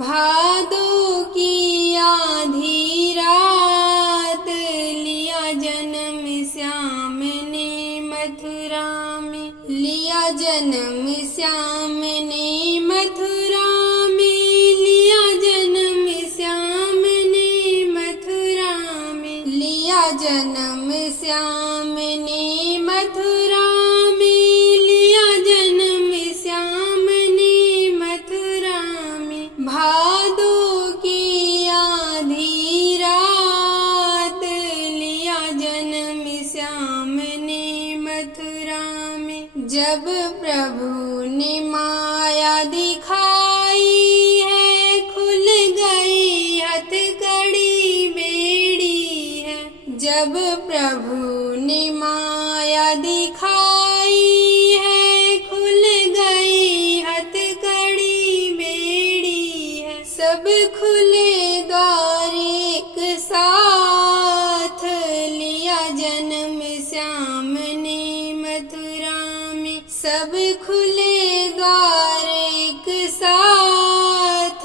भादों की आधी रात लिया जन्म श्याम ने मथुरा में, लिया जन्म श्याम ने मथुरा में, लिया जन्म श्याम ने मथुरा में, लिया जन्म श्याम ने मथुरा में, लिया जन्म श्याम ने मथुरा में। भादों की आधी रात लिया जन्म श्याम ने मथुरा में। जब प्रभु ने माया दिखाई है, खुल गई हथकड़ी बेड़ी है। जब प्रभु ने माया दिखाई है, खुल गई हथकड़ी बेड़ी है। सब खुले द्वार एक साथ लिया जन्म श्याम ने मथुरा में। सब खुले द्वार एक साथ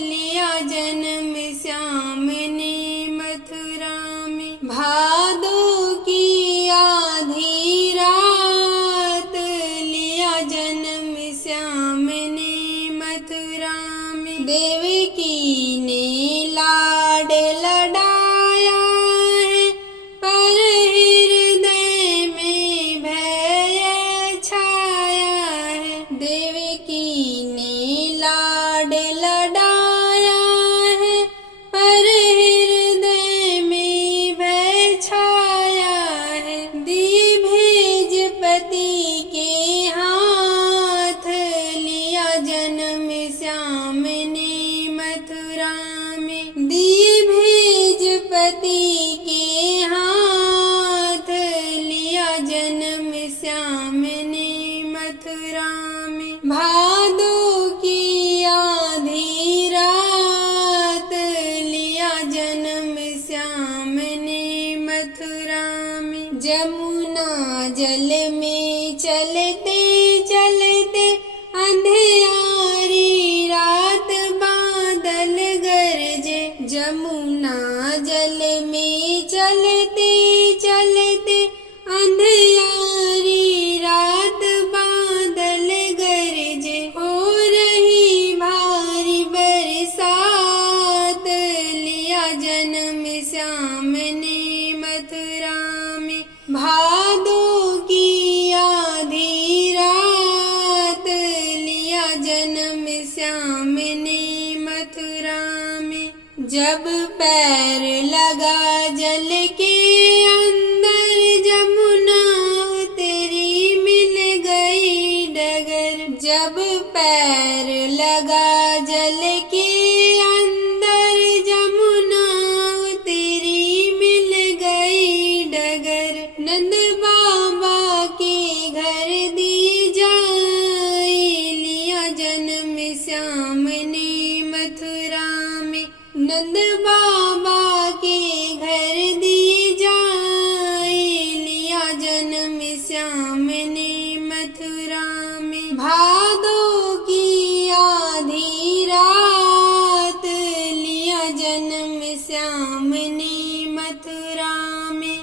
लिया जन्म श्याम ने मथुरा में। भादों की आधी रात लिया जन्म श्याम ने मथुरा में। देवकी ने लाड लडाया है, पर हृदय में भय छाया है। देवकी ने लाड लडाया है, पर हृदय में भय छाया है। दिए भेज पति के हाथ लिया जन्म श्याम ने मथुरा में। दिए भेज पति के हाथ लिया जन्म श्याम ने मथुरा में। भादों की आधी रात लिया जन्म श्याम ने मथुरा में। जमुना जल में चलते चलते अंधियारी रात बादल गरजे। जमुना जल में चलते चलते अंधियारी रात बादल गरजे। हो रही भारी बरसात लिया जन्म श्याम ने मथुरा में। भादों की आधी रात लिया जन्म श्याम ने मथुरा में। जब पैर लगा जल के अंदर, जमुना तेरी मिल गई डगर। जब पैर लगा जल के अंदर, जमुना तेरी मिल गई डगर। नंद बाबा के घर दी जाई लिया जन्म श्याम ने मथुरा में। नंद बाबा के घर दी जाई लिया जन्म श्याम ने मथुरा में। भादों की आधी रात लिया जन्म श्याम ने मथुरा में।